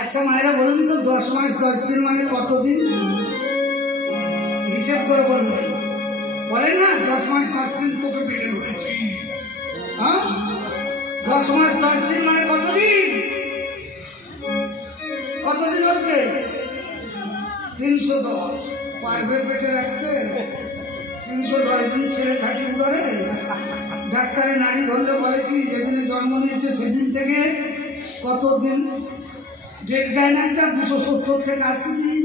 আচ্ছা মায়েরা বলুন তো 10 মাস 10 দিন মানে কতদিন? হিসেব করে বলবেন। বলেন না 10 মাস 10 দিন তোকে পেটে ধরেছি। হ্যাঁ 10 মাস 10 দিন মানে কতদিন? কতদিন হচ্ছে? 310। পারবে পেটে রাখতে? 310 দিন ছেলে থাকি উদরে। ডাক্তারে নাড়ি ধরলে বলে কি যেদিনে জন্ম নিয়েছে সেদিন থেকে কতদিন ডেট দেয় না, একটা 270 থেকে 80 দিন।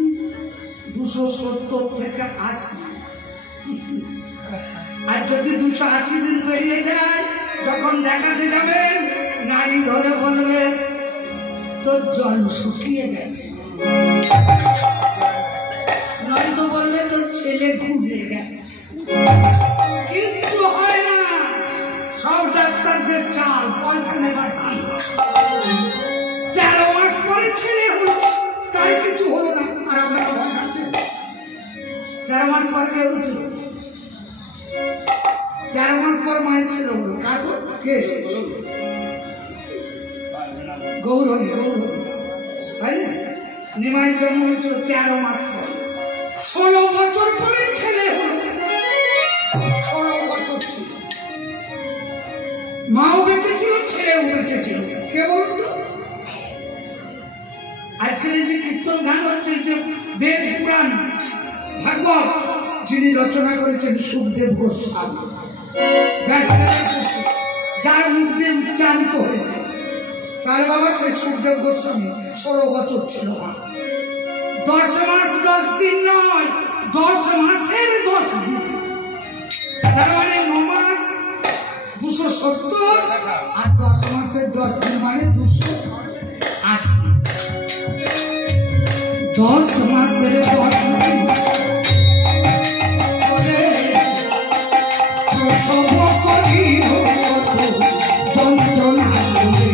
270 থেকে 80। আর যদি 280 দিন পেরিয়ে যায়, যখন দেখাতে যাবেন নাড়ি ধরে বলবে তোর জল শুকিয়ে গেছে, নয়তো বলবে তোর ছেলে ঘুরে গেছে। কিচ্ছু হয় না, সব ডাক্তারদের চাল, পয়সা নেবার টান। 13 মাস পরে ছেলে হলো, তার কিছু হলো না, আর আপনারা ভয় খাচ্ছেন। 13 মাস পরে কে হচ্ছিল? 13 মাস পর মায়ের ছেলে হলো। কার কে? গৌরী। তাই না? নিমাই জন্ম হয়েছিল 13 মাস পর। 16 বছর পরে ছেলে হলো। 16 বছর ছিল, মাও বেঁচে ছিল, ছেলেও বেঁচে ছিল। কে বলুন তো? আজকের এই যে কীর্তন গান হচ্ছে, যে বেদ পুরাণ ভাগবত যিনি রচনা করেছেন সুখদেব গোস্বামী, যার মুখ দিয়ে উচ্চারিত হয়েছে, তার বাবা সে সুখদেব গোস্বামী 16 বছর ছিল। 10 মাস 10 দিন নয়, 10 মাসের 10 দিন, তার মানে 9 মাস 270, আর 10 মাসের 10 দিন মানে 280। 10 মাসের 10 দিন প্রসব করিল কত যন্ত্রণা শুনে।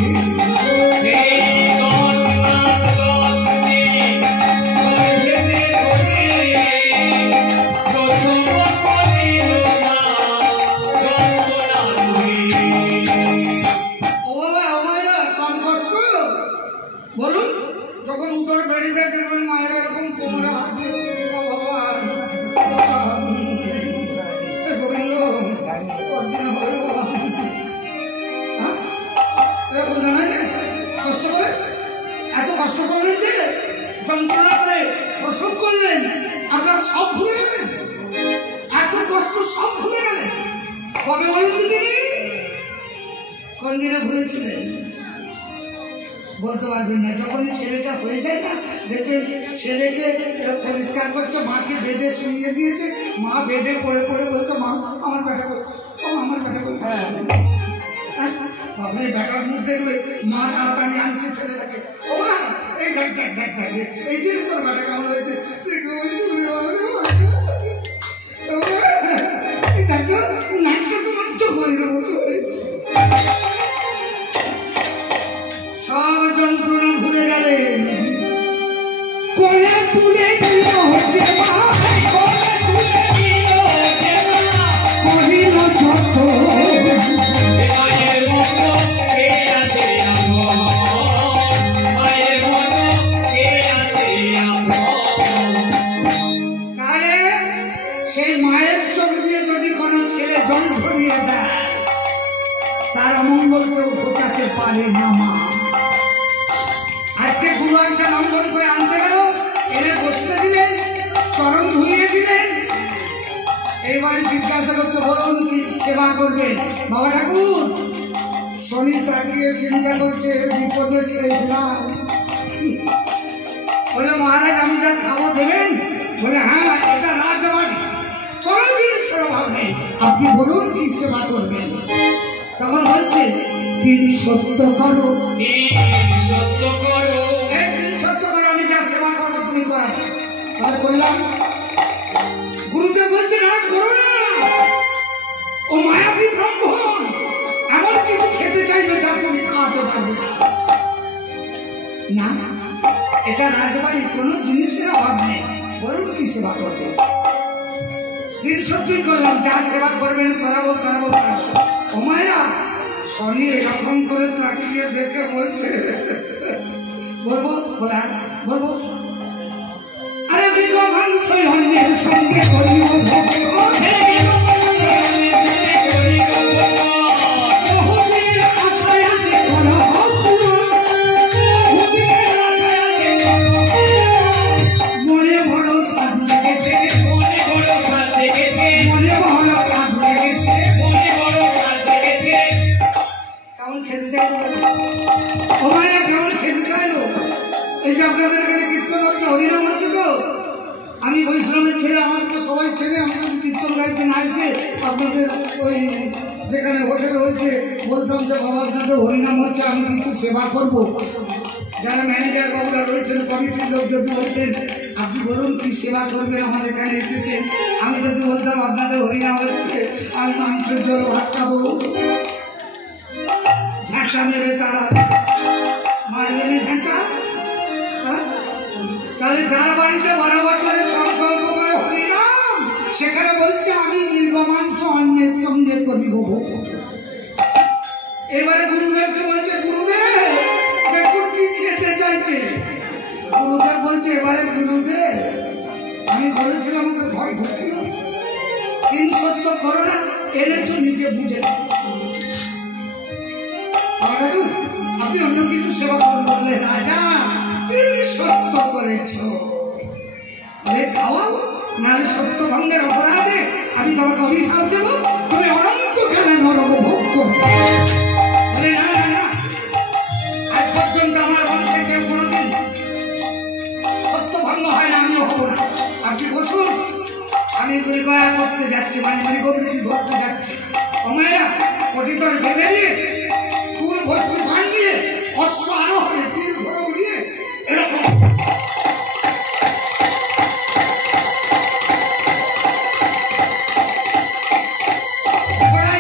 যখন উদর বেড়ে যায় দেখবেন মায়েরা এরকম কোমরে হাত দিয়ে গোবিন্দ এরকম জানাই না, কষ্ট করে, এত কষ্ট করলেন যে যন্ত্রণা করে প্রসব করলেন, আপনারা সব ভুলে গেলেন, এত কষ্ট সব ভুলে গেলেন। কবে বলেন তো তিনি? কোন দিনে ভুলেছিলেন? বলতে পারবেন না। যখনই ছেলেটা হয়ে যায় না, দেখবেন ছেলেকে পরিষ্কার করছে, মাকে বেডে শুইয়ে দিয়েছে, মা বেডে পড়ে পড়ে বলছে মা আমার ব্যাটা করছে, ও আমার ব্যাটা করছে। আপনি ব্যাটার মুখ দেখবে, মা তাড়াতাড়ি আনছে ছেলেটাকে, ও মা এই দেখ দেখ দেখ দেখ এই যে তোর ব্যাটা কেমন হয়েছে, দেখো নাকটা তোমার জমানের মতো হয়ে। সব যন্ত্রণা ভুলে গেলেন, কোলে তুলে নিল যে মা, কহিল যত তাহলে সেই মায়ের চোখ দিয়ে যদি কোনো ছেলে জল ধরিয়ে দেয়, তার অমঙ্গল কেউ ঘোচাতে পারে না মা। আজকে গুরুয়ারটা লঙ্ঘন করে আনতে গেল, এনে বসতে দিলেন, চরণ ধুইয়ে দিলেন, এইবারে জিজ্ঞাসা করছে বলুন কি সেবা করবেন? বাবা ঠাকুর শনি তাকিয়ে চিন্তা করছে বিপদের শেষ নাই। বলে মহারাজ আমি যা খাবো দেবেন? বলে হ্যাঁ, এটা রাজবাড়ি, কোনো জিনিসের অভাব নেই, আপনি বলুন কি সেবা করবেন? তখন বলছে 3 সত্য করো, 3 সত্য করো, 3 সত্য করো, আমি যা সেবা করবো তুমি করা। তাহলে করলাম। গুরুদেব বলছে না করো না, ও মায়াবী ব্রাহ্মণ এমন কিছু খেতে চাইবে যা তুমি খাওয়াতে পারবে না। এটা রাজবাড়ির কোনো জিনিসের অভাব নেই, বলুন কি সেবা করবো? 3 সত্যি করলাম, যা সেবা করবেন করাবো করাবো করাবো। ও মায়েরা শনি এরকম করে তাকিয়ে দেখে বলছে, বলবো বলা বলবো, আরে বিগমান অন্যের সঙ্গে করিব আমি বৈষ্ণবের ছেলে, আমাকে তো সবাই চেনে। আমি যদি কীর্তন গাইতে না আসে আপনাদের ওই যেখানে হোটেল হয়েছে বলতাম যে বাবা আপনাদের হরিনাম হচ্ছে, আমি কিছু সেবা করব। যারা ম্যানেজার বাবুরা রয়েছেন, কমিটির লোক যদি বলতেন আপনি বলুন কি সেবা করবেন, আমাদের এখানে এসেছেন, আমি যদি বলতাম আপনাদের হরিনাম হচ্ছে, আমি মাংসের জল ভাত খাবো, ঝাঁটা মেরে তারা মারবে না ঝাঁটা। তাহলে যার বাড়িতে 12 বছরের সংকল্প করে হরিনাম, সেখানে বলছে আমি নির্গমাংস অন্যের সঙ্গে করিব। এবারে গুরুদেবকে বলছে, গুরুদেব দেখুন কি খেতে চাইছে। গুরুদেব বলছে, এবারে গুরুদেব আমি বলেছিলাম আমাকে ঘর ঢুকিও, 3 সত্য করো না, এনেছো নিজে বুঝে। আপনি অন্য কিছু সেবা করুন। বললে রাজা 3 সত্য করেছ, খাওয়াও, নাহলে সত্য ভঙ্গের অপরাধে আমি তোমাকে অভিশাপ দেব, তুমি অনন্তকালে নরক ভোগ করবে। না না না, আজ পর্যন্ত আমার বংশে কেউ কোনোদিন সত্য ভঙ্গ হয় না, আমিও হবো না। আপনি বসুন, আমি মৃগয়া করতে যাচ্ছি, মানে মৃগমৃগী ধরতে যাচ্ছি। অমায়া পতিতর বেঁধে দিয়ে ফুল ভর্তি পান নিয়ে অশ্ব আরোহণে তীর ধরে উড়িয়ে এরকম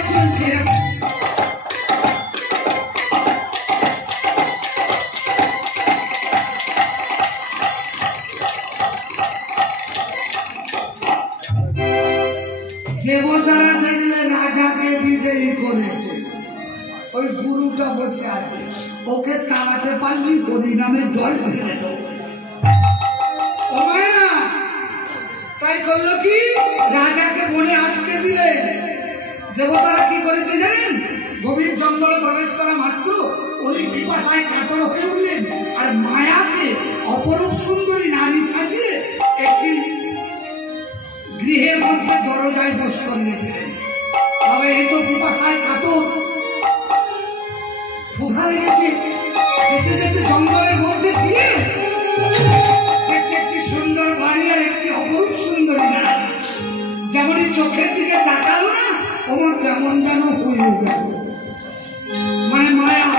চলছে। দেবতারা দেখলে রাজাকে বিদেয়ী করেছে, ওই গুরুটা বসে আছে, ওকে তাড়াতে পারলি হরিনামে জল ঢেলে দেবো। তাই করলো কি, রাজাকে বনে আটকে দিলেন। দেবতারা কি করেছে জানেন, গভীর জঙ্গলে প্রবেশ করা মাত্র উনি পিপাসায় কাতর হয়ে উঠলেন, আর মায়াকে অপরূপ সুন্দরী নারী সাজিয়ে একটি গৃহের মধ্যে দরজায় বস করে গেছিলেন। তবে এই তো পিপাসায় কাতর, ক্ষুধা লেগেছে, যেতে যেতে জঙ্গলের মধ্যে গিয়ে দেখছে একটি সুন্দর বাড়ি আর একটি অপরূপ সুন্দরী নারী। যেমনই চোখের দিকে তাকালো না, ওমর কেমন যেন হয়ে গেল, মানে মায়া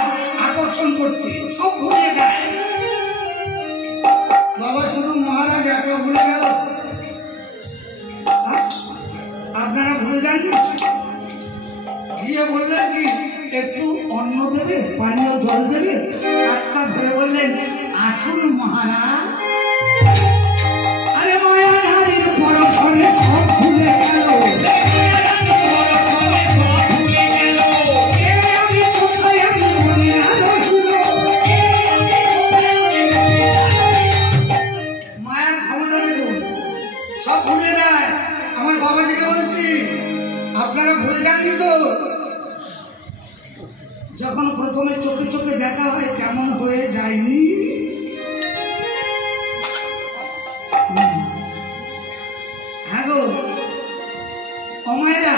আকর্ষণ করছে, সব ভুলে যায়। বাবা শুধু মহারাজ একা ভুলে গেল, আপনারা ভুলে যাননি? গিয়ে বললেন কি একটু অন্ন দেবে, পানীয় জল দেবে। হাতটা ধরে বললেন, আসুন মহারাজ। আরে মায়া নারীর পরশনে সব ভুলে গেল, মায়ার ক্ষমতা দেখুন, সব ভুলে যায়। আমার বাবাজিকে বলছি, আপনারা ভুলে যাননি তো? যখন প্রথমে চোখে চোখে দেখা হয় কেমন হয়ে যায়নি? হ্যাঁ গো অমায়েরা,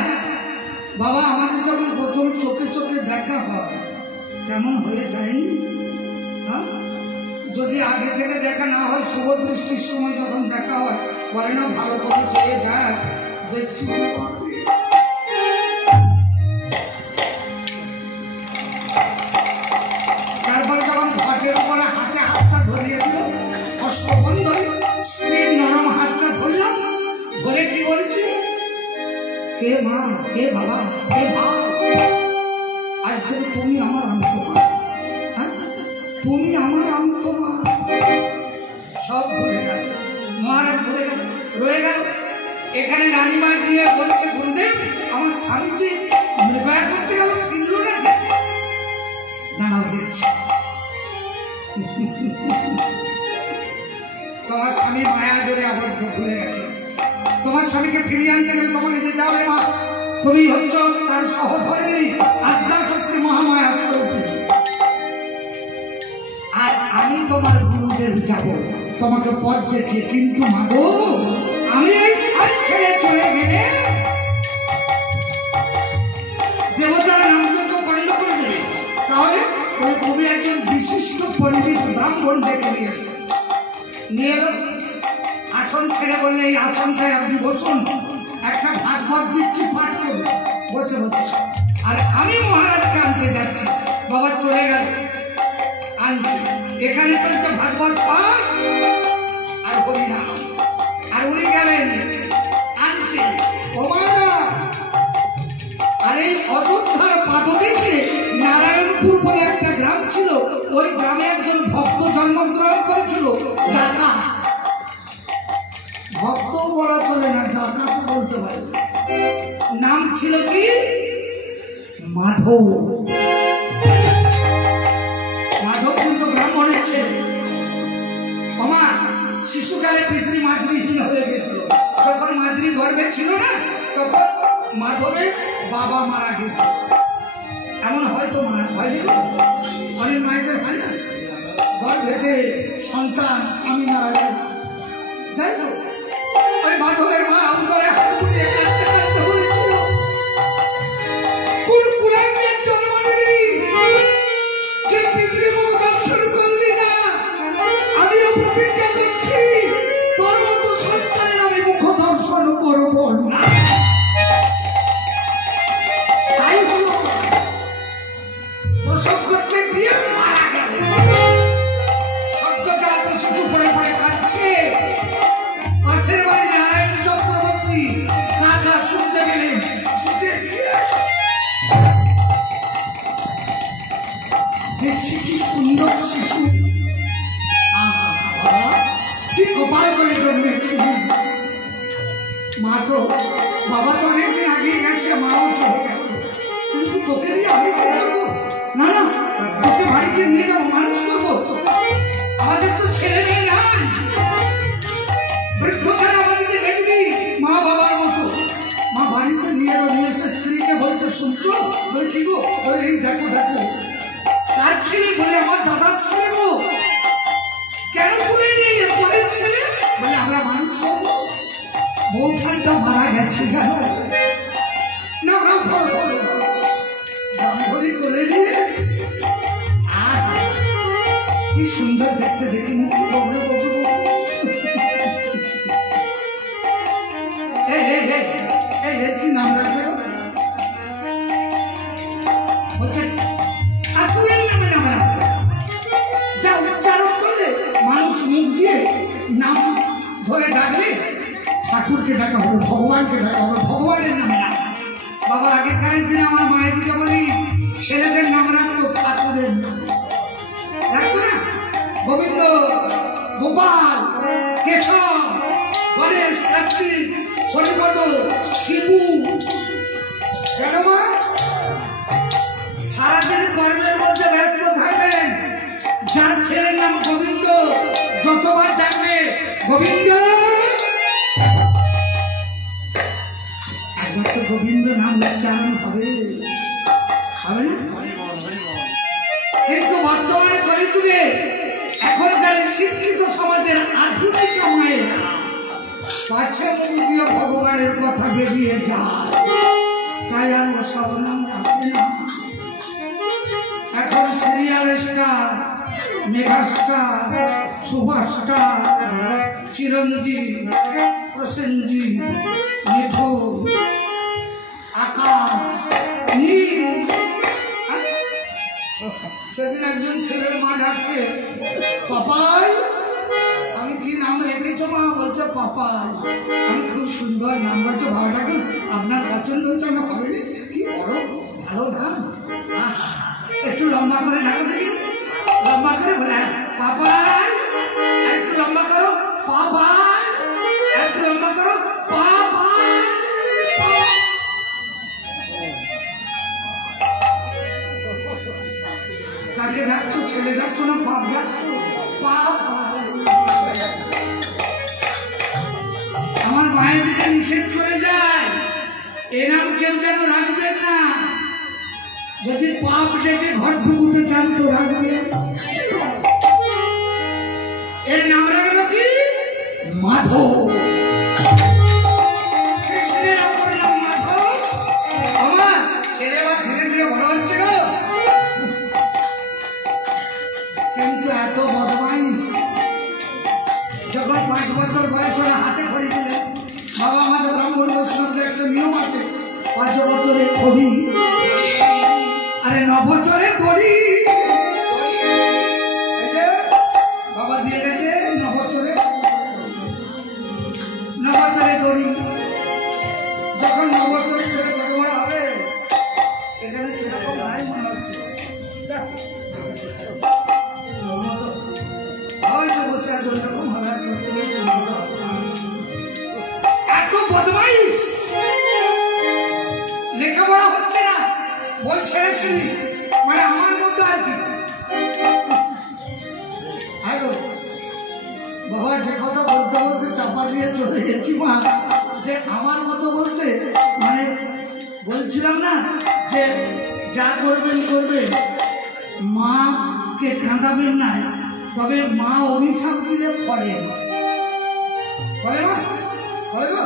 বাবা আমাদের যখন প্রথম চোখে চোখে দেখা হয় কেমন হয়ে যায়নি? হ্যাঁ, যদি আগে থেকে দেখা না হয়, শুভ দৃষ্টির সময় যখন দেখা হয় বলে না ভালো করে চেয়ে দেখ, দেখছি। তারপরে যখন ঘাটের উপরে হাতে হাতটা ধরিয়ে দিল, অষ্টবন্ধনে স্ত্রীর নরম হাতটা ধরলাম, ধরে কি বলছি, কে মা, কে বাবা, কে ভাই, আজ থেকে তুমি আমার আন্তমা, তুমি আমার আন্তমা। সব ভুলে গেল, মহারাজ ভুলে গেল, রয়ে গেল। এখানে রানীমা গিয়ে বলছে, গুরুদেব আমার স্বামী যে মৃগয়া করতে গেল, ফিরল না যে। দাঁড়াও দেখছি। তোমার স্বামী মায়া জোরে আবদ্ধ ভুলে গেছে। তোমার স্বামীকে ফিরিয়ে আনতে গেলে তোমাকে যেতে হবে মা। তুমি হচ্ছ তার সহধর্মিণী, আত্মার শক্তি, মহামায়া স্বরূপী। আর আমি তোমার গুরুদেব যাব তোমাকে পথ দেখিয়ে। কিন্তু মাগো, আমি এই স্থান ছেড়ে চলে গেলে দেবতারা নামযজ্ঞ পরিণ করে দেবে। তাহলে তুমি একজন বিশিষ্ট পণ্ডিত ব্রাহ্মণ ডেকে নিয়ে এসো। নিয়ে এলো, আসন ছেড়ে বললে এই আসনটায় আপনি বসুন, একটা ভাগবত দিচ্ছি, পাঠ করুন বসে বসে। আর আমি মহারাজকে আনতে যাচ্ছি। বাবা চলে গেল আনতে। এখানে চলছে ভাগবত পাঠ আর হরিনাম। আর উনি গেলেন আনতে। আর এই অযোধ্যার পাদদেশে নারায়ণপুর বলে একটা গ্রাম ছিল। ওই গ্রামে একজন ভক্ত জন্মগ্রহণ করেছিল, ডাকাত। ভক্ত বলা চলে না, ডাকাত বলতে পারে। নাম ছিল কি? মাধব। মাধব কিন্তু ব্রাহ্মণের ছেলে। আমার শিশুকালে পিতৃ মাতৃহীন হয়ে গেছিল। যখন মাতৃ গর্ভে ছিল না, তখন মাধবের বাবা মারা গেছে। এমন হয়তো হয়নি, অনেক মায়েদের হয় না, গর্ভেতে সন্তান স্বামী মারা গেল। যাই তো ওই মাধবের মা উদরে হাত বুলিয়ে কাঁদতে কাঁদতে বলেছিল, কোন কুলাঙ্গের জন্ম নিলি যে পিতৃমুখ দর্শন করলি না? আমিও প্রতিজ্ঞা করছি তোর মতো সন্তানের আমি মুখ দর্শন করব না। তাই হলো, প্রসব করতে গিয়ে মারা গেল। সদ্যজাত শিশু পড়ে পড়ে কাঁদছে। পাশের বাড়ি নারায়ণ চক্রবর্তী কাকা শুনতে গেলেন। দেখছি কি সুন্দর শিশু, কি কপাল করে জন্মেছি। মা তো, বাবা তো অনেকদিন আগেই গেছে, মাও চলে গেল, কিন্তু তোকে দিয়ে আমি কি করবো? না না, তোকে বাড়িতে নিয়ে যাবো, মানুষ করবো। আমাদের তো ছেলে মেয়ে নাই। বৃদ্ধকালে আমাদেরকে দেখবি মা বাবার মতো। মা বাড়িতে নিয়ে এলো, নিয়ে এসে স্ত্রীকে বলছে, শুনছো? বলে কি গো? বলে এই দেখো দেখো, কার ছেলে? বলে আমার দাদার ছেলে গো। কেন তুলে নিয়ে গেলে? পরের ছেলে। বলে আমরা মানুষ করবো। বৌঠানটা মারা গেছে জানো না? না ব্রাহ্মণী করে নিয়ে, কি সুন্দর দেখতে, দেখি মুক্তি বগলে বগলে। কি নাম রাখবে? বলছে ঠাকুরের নামে নাম রাখবে। যা উচ্চারণ করলে মানুষ মুখ দিয়ে নাম ধরে ডাকলে ঠাকুরকে ডাকা হবে, ভগবানকে ডাকা হবে, ভগবানের নামে রাখবে। বাবা আগেকার দিনে আমার মায়ের দিকে বলি, ছেলেদের নাম রাখতো ঠাকুরের নাম রাখতো না? গোবিন্দ, গোপাল, কেশব, গণেশ, কার্তিক, হরিপদ, শিবু। কেন মা? সারাদিন কর্মের মধ্যে ব্যস্ত থাকবেন। যার ছেলের নাম গোবিন্দ, যতবার ডাকবে গোবিন্দ, একবার তো গোবিন্দ নাম উচ্চারণ হবে, হবে না? কিন্তু বর্তমানে কলিযুগে এখনকার শিক্ষিত সমাজের আধুনিক মায়েরা পাছে মুখ দিয়ে ভগবানের কথা বেরিয়ে যায়, তাই আর ওসব নাম রাখে না। এখন সিরিয়াল স্টার, মেগাস্টার, সুপারস্টার, চিরঞ্জিত, প্রসেনজিৎ, মিঠুন, আকাশ, নীল। সেদিন একজন ছেলের মা ডাকছে, পাপাই। আমি কি নাম রেখেছো মা? বলছো পাপাই। আমি খুব সুন্দর নাম। বলছো ভালোটা কি আপনার পছন্দ হচ্ছে? আমি হবে না, কি বড় ভালো নাম, একটু লম্বা করে ডাকো দেখি। লম্বা করে বলে পাপাই, একটু লম্বা করো পাপাই, একটু লম্বা করো পাপাই। কাকে ডাকছো? ছেলে ডাকছো না বাপ ডাকছো? আমার মায়ের দিকে নিষেধ করে যায়, এ নাম কেউ যেন রাখবেন না। যদি পাপ ডেকে ঘর ঢুকুতে চান তো রাখবেন। এর নাম রাখলো কি? মাধব। কৃষ্ণের অপর নাম মাধব। আমার ছেলে বা ধীরে ধীরে বড় হচ্ছে গো, কিন্তু এত বদমাইশ। যখন 5 বছর বয়স হলে হাতে খড়ি দিলে, বাবা আমাদের ব্রাহ্মণ বৈষ্ণবদের একটা নিয়ম আছে, 5 বছরে খড়ি, আরে 9 বছরে দড়ি। বাবা দিয়ে গেছে 9 বছরে দড়ি। যখন 9 বছরের ছেলে কত বড় হবে, এখানে সেরকম নাই মনে হচ্ছে। বসে আছে ওইরকম হবে, এত বদমাইশ। লেখাপড়া হচ্ছে না, বই ছেড়েছিলি, মানে আমার মতো আর কি। বাবা যে কথা বলতে বলতে চাপা দিয়ে চলে গেছি মা, যে আমার মতো বলতে মানে বলছিলাম না যে যা করবেন করবেন, মাকে কাঁদাবেন না, তবে মা অভিশাপ দিলে ফলে বলে মা বলে গো।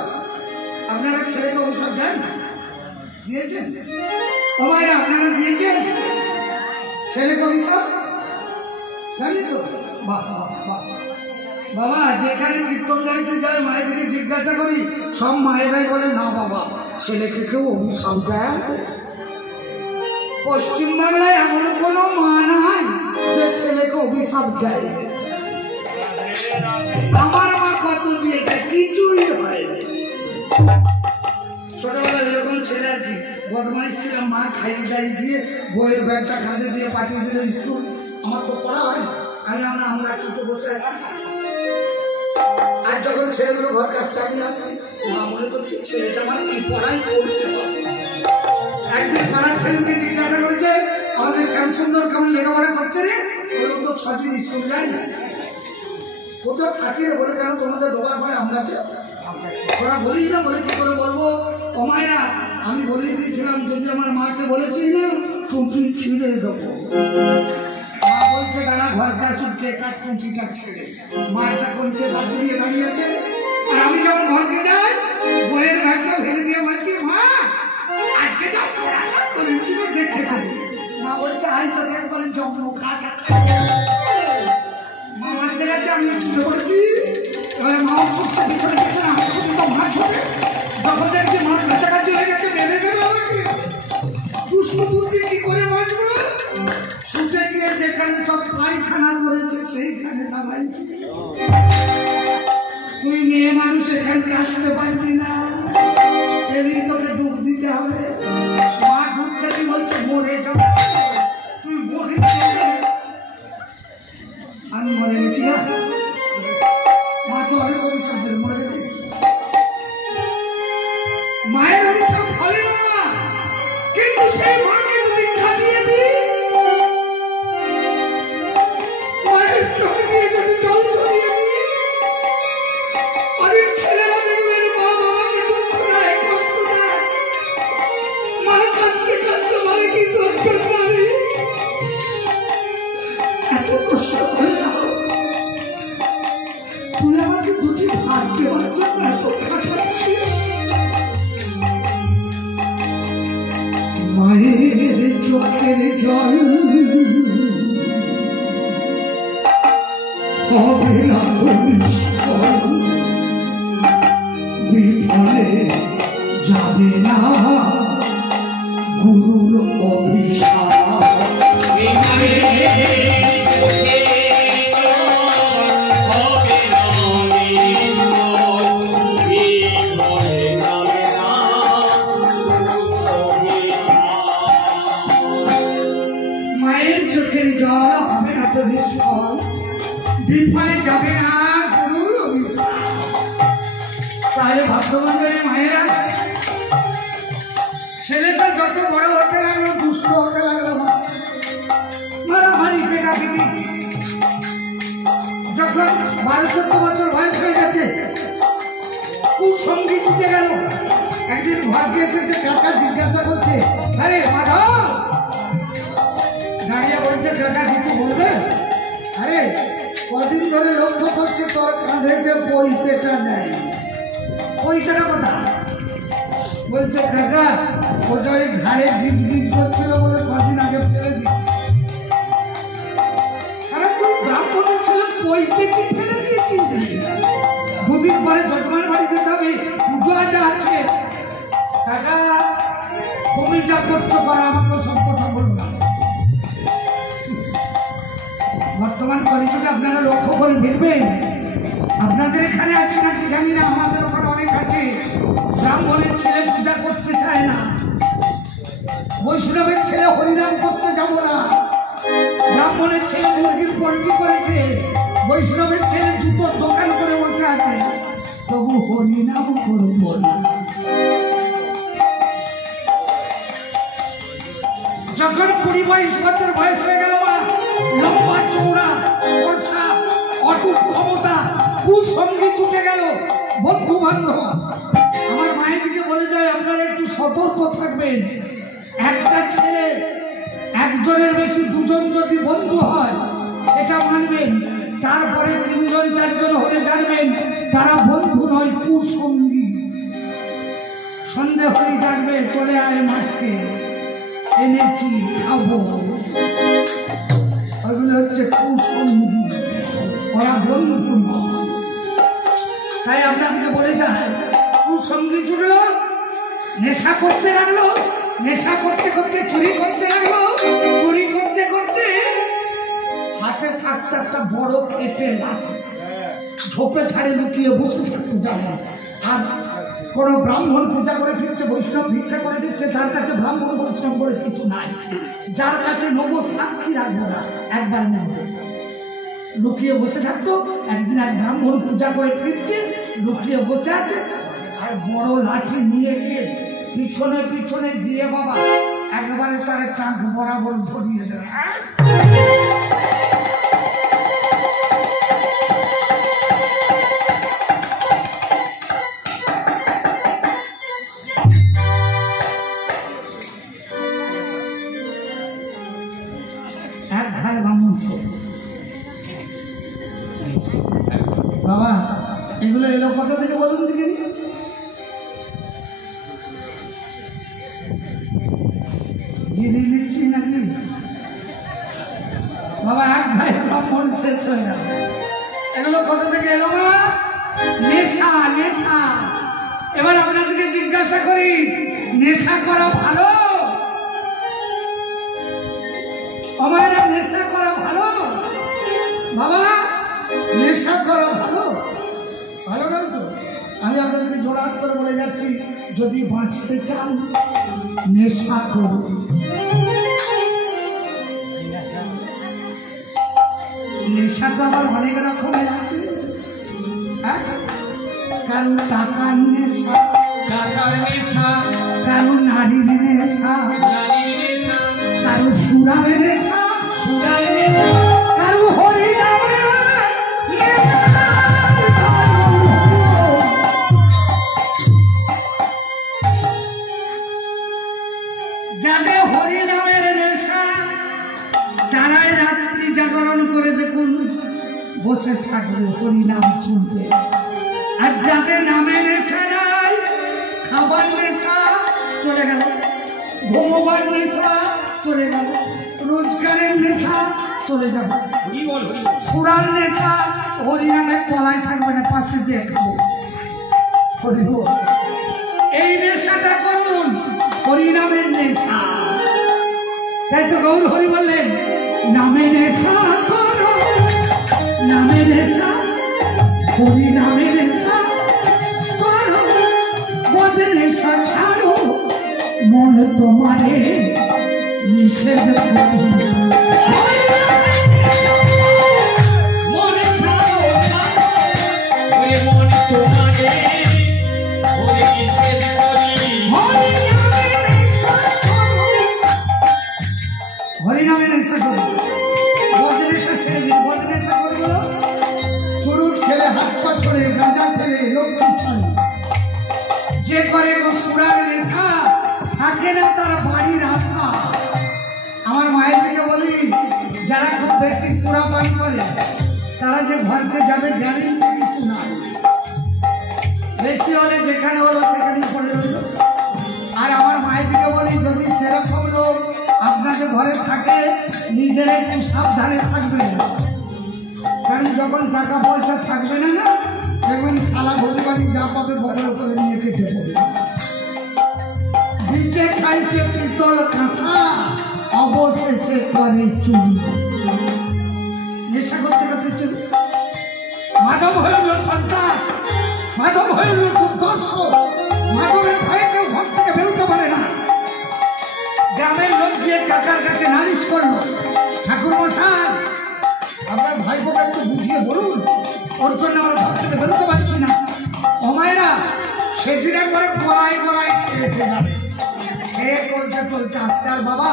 আপনারা ছেলেকে অভিশাপ দেন না? দিয়েছেন? ও মায়েরা আপনারা দিয়েছেন ছেলেকে অভিশাপ? জানি তো। বাহ বাহ বাহ। বাবা যেখানে কীর্তন গাইতে যায় মায়েদেরকে জিজ্ঞাসা করি, সব মায়েরাই বলে না বাবা ছেলেকে কেউ অভিশাপ দেয়। পশ্চিমবাংলায় এমন কোনো মা নাই যে ছেলেকে অভিশাপ দেয়। আমার মা কত দিয়েছে, কিছুই হয়। ছোটবেলা এরকম ছেলে আর কি বদমাইশ ছিলাম, মা খাইয়ে দাইয়ে দিয়ে বইয়ের ব্যাগটা কাঁধে দিয়ে পাঠিয়ে দিল স্কুল। আমার তো পড়া হয় না, আমরা ছুটে বসে আছি। আর যখন ছেলেগুলো ঘর কাজ চাপিয়ে আসছে, মা মনে করছে ছেলেটা আমার কি পড়াই পড়ছে। একদিন পাড়ার ছেলেকে জিজ্ঞাসা করেছে, আমাদের শ্যামসুন্দর কেমন লেখাপড়া করছে রে? ওই তো 6 দিন স্কুল যায় না, কোথাও থাকি রে? বলে কেন তোমাদের ঢোকার পরে আমরা ওরা বলি না, বলে কি করে বলবো? ও মায়েরা আমি বলেই দিয়েছিলাম, যদি আমার মাকে বলেছি না টুটি ছিঁড়ে দেবো। মা বলছে দাঁড়া ঘর কাছে কার টুটিটা ছেড়ে। মাটা কোনছে লাঠি দিয়ে দাঁড়িয়েছে, আর আমি যখন ঘরকে যাই বইয়ের ব্যাগটা ফেলে দিয়ে বলছি মা আজকে যা পড়াশোনা করেছিল দেখে দিই। মা বলছে আই তোকে একবারে যত্ন কাটা। মা মারতে গেছে, আমি ছুটে পড়েছি। এবারে মাও ছুটছে পিছনে পিছনে, আমার ছুটে তো মা ছুটে। যখন দেখছি মার কাছাকাছি হয়ে গেছে, বেঁধে গেল আমাকে। দুষ্ণ বুদ্ধি কি করে বাঁচবো? ছুটে গিয়ে যেখানে সব পায়খানা করেছে সেইখানে দাবাই। তুই মেয়ে মানুষ এখানকে আসতে পারবি না, এলেই তোকে ডুব দিতে হবে। মা ঢুকতে কি বলছে মরে যাও, তুই মরে যাবে। আমি মরে গেছি না, মা তো অনেক অভিশাপ দিয়ে মরে গেছে। মায়ের অভিশাপ ফলে না, কিন্তু সেই মাকে যদি কাঁদিয়ে দিই, মায়ের চোখে দিয়ে যদি জল ঝরিয়ে দিই, অনেক ছেলেরা দেখবেন মা বাবাকে দুঃখ দেয়, কষ্ট দেয়। মা কাঁদতে কাঁদতে বলে কি তোর জন্য আমি এত কষ্ট করলাম, তুই আমাকে 2টি ভাত দেওয়ার জন্য এত খাটাচ্ছিস। মায়ের চোখের জল হবে না তো নিষ্ফল, বিফলে যাবে না গুরুর অভিশাপ। মায়ের চোখের জল হবে না তো নিষ্ফল, বিফলে যাবে না গুরুর অভিশাপ। তাহলে ভাগ্যবান মায়েরা, ছেলেটা যত বড় হতে লাগলো দুষ্ট হতে লাগলো, মারামারি পারি। যখন 12-14 বছর বয়স হয়ে গেছে, কুসঙ্গী ছুটে গেল। একদিন ঘরকে এসেছে, কাকা জিজ্ঞাসা করছে, আরে মাধব, দাঁড়িয়ে বলছে, কাকা কিছু বলবে? আরে কদিন ধরে লক্ষ্য করছে তোর কাঁধেতে পৈতেটা নেই। পৈতেটা কথা বলছে, কাকা ওটা ওই ঘাড়ে গিজ গিজ করছিল বলে কদিন আগে ফেলে দিই। আরে তুই ব্রাহ্মণের ছেলে, পৈতে কি ফেলে দিয়েছিস? দুদিন পরে জটমার বাড়ি যেতে হবে, পুজো আজা আছে। কাকা তুমি যা করছো করা, আমাকে সব কথা বলবো। বর্তমান কলিযুগে আপনারা লক্ষ্য করে দেখবেন, আপনাদের এখানে আছে নাকি জানি না, আমাদের ওখানে অনেক আছে। ব্রাহ্মণের ছেলে পূজা করতে চায় না, বৈষ্ণবের ছেলে হরিনাম করতে যাব না, ব্রাহ্মণের ছেলে মুরগির পল্টি করেছে, বৈষ্ণবের ছেলে জুতোর দোকান করে বসে আছে, তবু হরিনাম করব না। যখন 20-22 বছর বয়স হয়ে গেল, লম্বা চৌড়া বর্ষা, অটুট ক্ষমতা, কুসঙ্গী ছুটে গেল। বন্ধু বান্ধব আমার মায়ের দিকে বলে যায়, আপনারা একটু সতর্ক থাকবেন। একটা ছেলে একজনের বেশি দুজন যদি বন্ধু হয় সেটা মানবেন, তারপরে 3-4 হলে জানবেন তারা বন্ধু নয়, কুসঙ্গী। সন্দেহ হয়ে ডাকবে, চলে আয় মাছকে এনেছি খাবো, ওগুলো হচ্ছে কুসঙ্গী, ওরা বন্ধু নয়। তাই আপনাদেরকে বলে যায়, কুসঙ্গী জুড়লো, নেশা করতে লাগলো, নেশা করতে করতে চুরি করতে লাগলো, চুরি করতে করতে হাতে থাকতে একটা বড় পেটে লাঠি, ঝোপে ঝাড়ে লুকিয়ে বসে থাকতে যাবে। আর কোন ব্রাহ্মণ পূজা করে ফিরছে, বৈষ্ণব ভিক্ষা করে ফিরছে, তার কাছে ব্রাহ্মণ বৈষ্ণব করে কিছু নাই, যার কাছে নব সাক্ষী রাখবো না, একবার মধ্যে লুকিয়ে বসে থাকতো। একদিন এক ব্রাহ্মণ পূজা করে ফিরছে, লুকিয়ে বসে আছে, আর বড় লাঠি নিয়ে গিয়ে পিছনে পিছনে দিয়ে বাবা একবারে তার টাক বরাবর ধরিয়ে দেয়। এক ভাই মানুষ বাবা, এগুলো এলো কথা থেকে বলুন দিকে গিরি নিচ্ছি নাকি বাবা? এক ভাই ব্রাহ্মণ শেষ হয়ে গেল। এগুলো কথা থেকে এলো না, নেশা নেশা। এবার আপনাদেরকে জিজ্ঞাসা করি, নেশা করা ভালো? আমার নেশা করা ভালো বাবা? নেশা করা ভালো? ভালো নয় তো। আমি আপনাদেরকে জোড়াত করে বলে যাচ্ছি, যদি বাঁচতে চান নেশা করুন। নেশা তো আবার অনেক রকমের আছে। কারো টাকার নেশা, টাকার নেশা, কারো নারীর নেশা, কারো সুরার নেশা, সুরার নেশা, কারো হরিনামের নেশা। যাদের হরিনামের নেশা তারাই রাত্রি জাগরণ করে দেখুন বসে থাকবে, হরিনাম শুনবে। আর যাদের নামে নেশা নাই, খাবার নেশা চলে গেল, ঘুমোবার নেশা চলে গেল, রোজগারের নেশা চলে যাবে, সুরার নেশা, হরিনামের তলায় থাকবে না, পাশে দিয়ে খাবো। এই নেশাটা করুন, হরিনামের নেশা। তাই তো গৌর হরি বললেন, নামে নেশা করো, নামে নেশা, হরি নামে নেশা করো, বদ নেশা ছাড়ো, মন তোমারে নিষেধ করি। হরিনামে নেশা করো, বদ নেশা গলায় ফেলে লক্ষ্মী ছাড়ে। যে করে গো সুরার নেশা থাকে না তার বাড়ির আশা। আমার মায়ের থেকে বলি, যারা খুব বেশি সুরা পান করে তারা যে ঘরকে যাবে গ্যারেন্টি কিছু নাই। বেশি হলে যেখানে হলো সেখানেই পড়ে রইল। আর আমার মায়ের থেকে বলি, যদি সেরকম লোক আপনাদের ঘরে থাকে নিজেরা একটু সাবধানে থাকবেন, কারণ যখন টাকা পয়সা থাকবে না না দেখবেন খালা ঘড়ি বাড়ি যা পাবে বকল করে নিয়ে কেটে পড়বে। বিচে খাইছে পিতল কাঁথা অবশেষে করে চুরি। নেশা করতে করতে চুরি। মাধব হয়ে হল সন্ত্রাস, মাধব হয়ে হল দুর্ধর্ষ। মাধবের ভয়ে কেউ ঘর থেকে বেরোতে পারে না। গ্রামের লোক দিয়ে কাকার কাছে নালিশ করলো, ঠাকুর মশাই আপনার ভাইপোকে একটু বুঝিয়ে বলুন, ওর জন্য আমার ঘর থেকে বেরোতে পারছি না। ও মায়েরা সেদিনে করে গলায় গলায় খেয়েছে যাবে। খেয়ে চলতে চলতে আচ্ছা বাবা,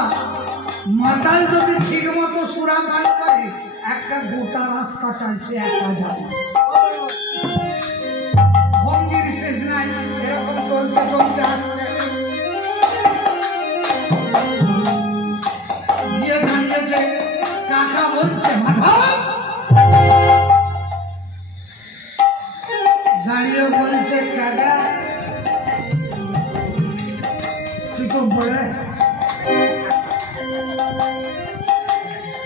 মাতাল যদি ঠিক মতো সুরা পান করে একটা গোটা রাস্তা চাইছে একা যাবে, ভঙ্গির শেষ নাই। এরকম চলতে চলতে আসছে, গিয়ে দাঁড়িয়েছে। কাকা বলছে মাধব, দাঁড়িয়ে বলছে কাকা কিছু বলে।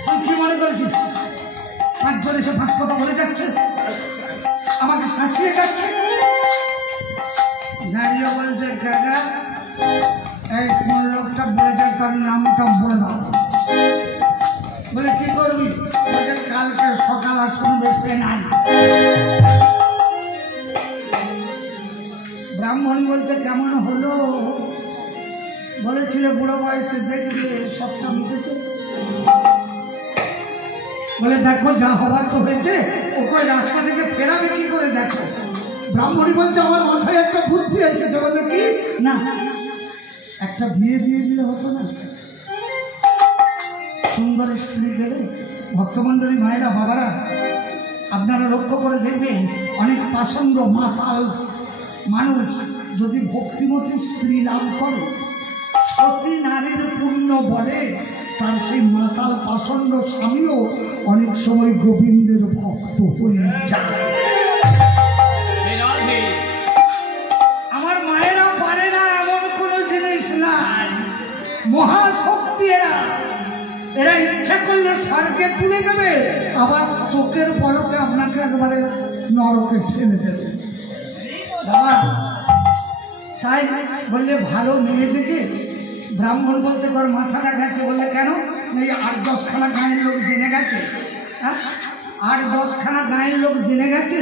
তুই কি মনে করেছিস পাঁচজন এসে ভাত কথা বলে যাচ্ছে, আমাকে শাসিয়ে যাচ্ছে? দাঁড়িয়ে বলছে কাকা এই কোন লোকটা বলে যায় তার নামটা বলে দাও। বলে কি করবি? বলছে কালকে সকাল আর শুনবে সে নাই। ব্রাহ্মণ বলছে কেমন হলো? বলেছিল বুড়ো বয়সে দেখলে সবটা মিটেছে। বলে দেখো যা হবার তো হয়েছে, ওকে রাস্তা থেকে ফেরাবে কি করে দেখো। ব্রাহ্মণী বলছে আমার মাথায় একটা বুদ্ধি এসেছে। বললো কি? না একটা বিয়ে দিয়ে দিলে হতো না? সুন্দর স্ত্রী পেলে। ভক্তমন্ডলী মায়েরা বাবারা আপনারা লক্ষ্য করে দেখবেন, অনেক পাষণ্ড মাতাল মানুষ যদি ভক্তিমতী স্ত্রী লাভ করে, সতী নারীর পুণ্য বলে তার সেই মাতাল পাষণ্ড স্বামীও অনেক সময় গোবিন্দের ভক্ত হয়ে যায়। আমার মায়েরা পারে না এমন কোনো জিনিস নাই। মহাশক্তি এরা ইচ্ছা করলে স্বর্গে তুলে দেবে, আবার চোখের পলকে আপনাকে একবারে নরকে ঠেলে দেবে। বাবা তাই বললে ভালো মেয়ে দেখে ব্রাহ্মণ বলছে তোর মাথাটা গেছে। বললে কেন? এই 8-10খানা গাঁয়ের লোক জেনে গেছে। হ্যাঁ 8-10খানা গাঁয়ের লোক জেনে গেছে